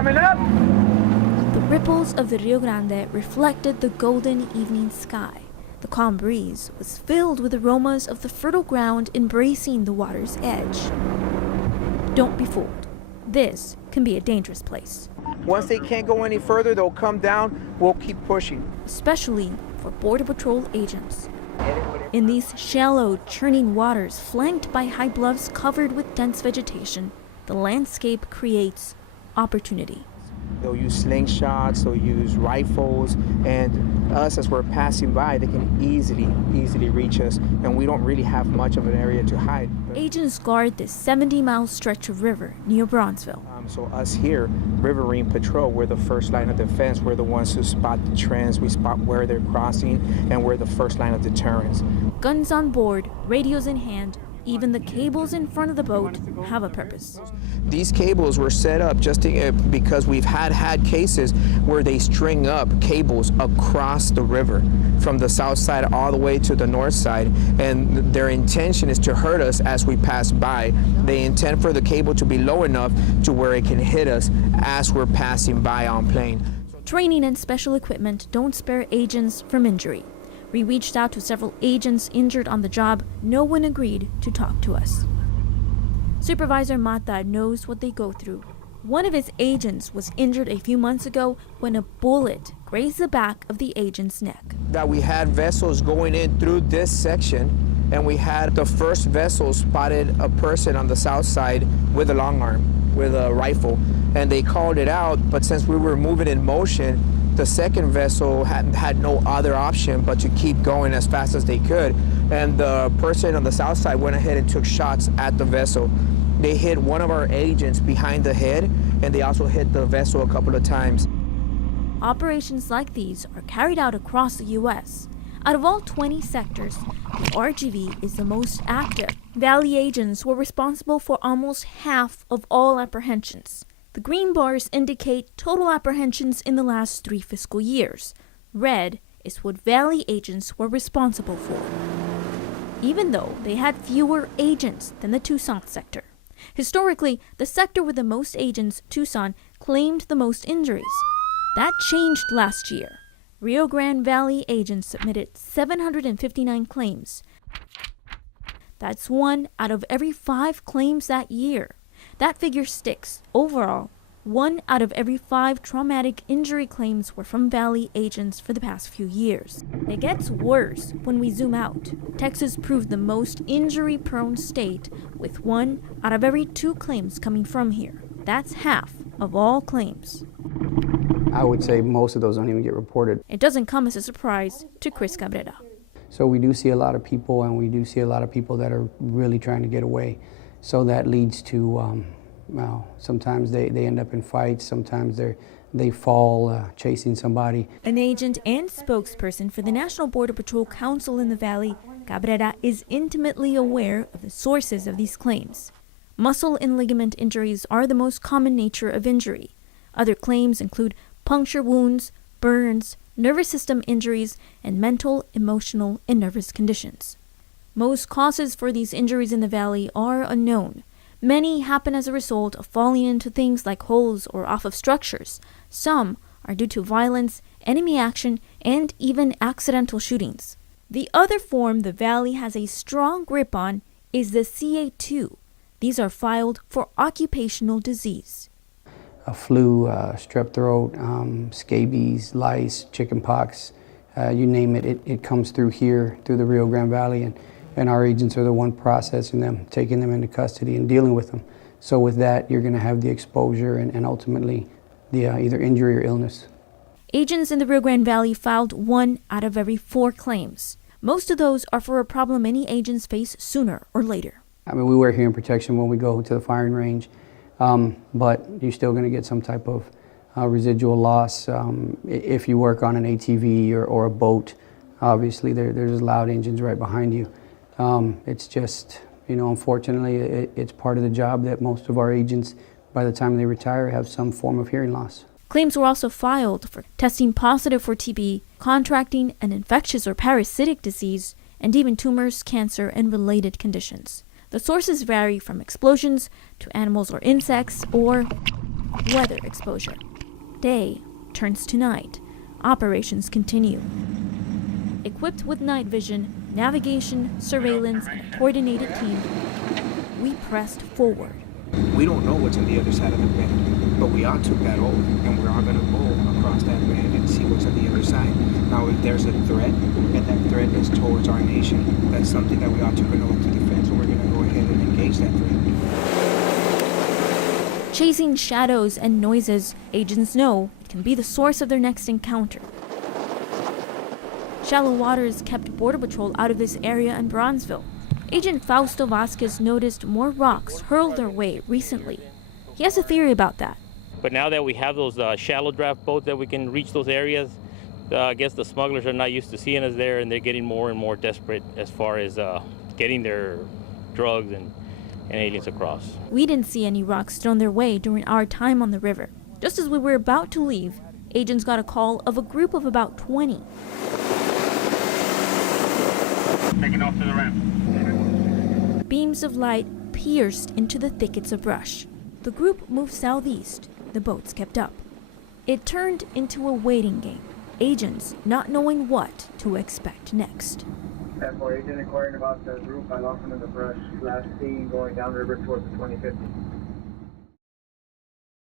Coming up! The ripples of the Rio Grande reflected the golden evening sky. The calm breeze was filled with aromas of the fertile ground embracing the water's edge. Don't be fooled. This can be a dangerous place. Once they can't go any further, they'll come down. We'll keep pushing. Especially for Border Patrol agents. In these shallow, churning waters flanked by high bluffs covered with dense vegetation, the landscape creates opportunity. They'll use slingshots, they'll use rifles, and us, as we're passing by, they can easily reach us, and we don't really have much of an area to hide. Agents guard this 70-mile stretch of river near Bronzeville. So us here, Riverine Patrol, we're the first line of defense. We're the ones who spot the trends, we spot where they're crossing, and we're the first line of deterrence. Guns on board, radios in hand, even the cables in front of the boat have a purpose. These cables were set up just because we've had cases where they string up cables across the river from the south side all the way to the north side, and their intention is to hurt us as we pass by. They intend for the cable to be low enough to where it can hit us as we're passing by on plane. Training and special equipment don't spare agents from injury. We reached out to several agents injured on the job. No one agreed to talk to us. Supervisor Mata knows what they go through. One of his agents was injured a few months ago when a bullet grazed the back of the agent's neck. That we had vessels going in through this section, and we had the first vessel spotted a person on the south side with a long arm, with a rifle, and they called it out, but since we were moving in motion, the second vessel had no other option but to keep going as fast as they could, and the person on the south side went ahead and took shots at the vessel. They hit one of our agents behind the head, and they also hit the vessel a couple of times. Operations like these are carried out across the U.S. Out of all 20 sectors, the RGV is the most active. Valley agents were responsible for almost half of all apprehensions. The green bars indicate total apprehensions in the last 3 fiscal years. Red is what Valley agents were responsible for, even though they had fewer agents than the Tucson sector. Historically, the sector with the most agents, Tucson, claimed the most injuries. That changed last year. Rio Grande Valley agents submitted 759 claims. That's 1 out of every 5 claims that year. That figure sticks. Overall, 1 out of every 5 traumatic injury claims were from Valley agents for the past few years. It gets worse when we zoom out. Texas proved the most injury-prone state, with 1 out of every 2 claims coming from here. That's half of all claims. I would say most of those don't even get reported. It doesn't come as a surprise to Chris Cabrera. So we do see a lot of people, and we do see a lot of people that are really trying to get away. So that leads to, sometimes they end up in fights, sometimes they fall chasing somebody. An agent and spokesperson for the National Border Patrol Council in the Valley, Cabrera is intimately aware of the sources of these claims. Muscle and ligament injuries are the most common nature of injury. Other claims include puncture wounds, burns, nervous system injuries, and mental, emotional, and nervous conditions. Most causes for these injuries in the Valley are unknown. Many happen as a result of falling into things like holes or off of structures. Some are due to violence, enemy action, and even accidental shootings. The other form the Valley has a strong grip on is the CA2. These are filed for occupational disease. Flu, strep throat, scabies, lice, chickenpox, you name it, it comes through here, through the Rio Grande Valley, and our agents are the one processing them, taking them into custody and dealing with them. So with that, you're going to have the exposure and ultimately the either injury or illness. Agents in the Rio Grande Valley filed 1 out of every 4 claims. Most of those are for a problem many agents face sooner or later. I mean, we wear hearing protection when we go to the firing range, but you're still going to get some type of residual loss. If you work on an ATV or a boat, obviously there's loud engines right behind you. It's just, unfortunately, it's part of the job that most of our agents, by the time they retire, have some form of hearing loss. Claims were also filed for testing positive for TB, contracting an infectious or parasitic disease, and even tumors, cancer, and related conditions. The sources vary from explosions to animals or insects or weather exposure. Day turns to night. Operations continue. Equipped with night vision, navigation, surveillance, and a coordinated team, we pressed forward. We don't know what's on the other side of the bend, but we all took that oath, and we're all going to go across that bend and see what's on the other side. Now, if there's a threat, and that threat is towards our nation, that's something that we all took an oath to defend, so we're going to go ahead and engage that threat. Chasing shadows and noises, agents know it can be the source of their next encounter. Shallow waters kept Border Patrol out of this area in Bronzeville. Agent Fausto Vasquez noticed more rocks hurled their way recently. He has a theory about that. But now that we have those shallow draft boats that we can reach those areas, I guess the smugglers are not used to seeing us there, and they're getting more and more desperate as far as getting their drugs and aliens across. We didn't see any rocks thrown their way during our time on the river. Just as we were about to leave, agents got a call of a group of about 20. Taking off to the ramp. Beams of light pierced into the thickets of brush. The group moved southeast. The boats kept up. It turned into a waiting game. Agents not knowing what to expect next. 10-4 agent inquiring about the group. I lost him in the brush. Last seen going downriver towards the 2050.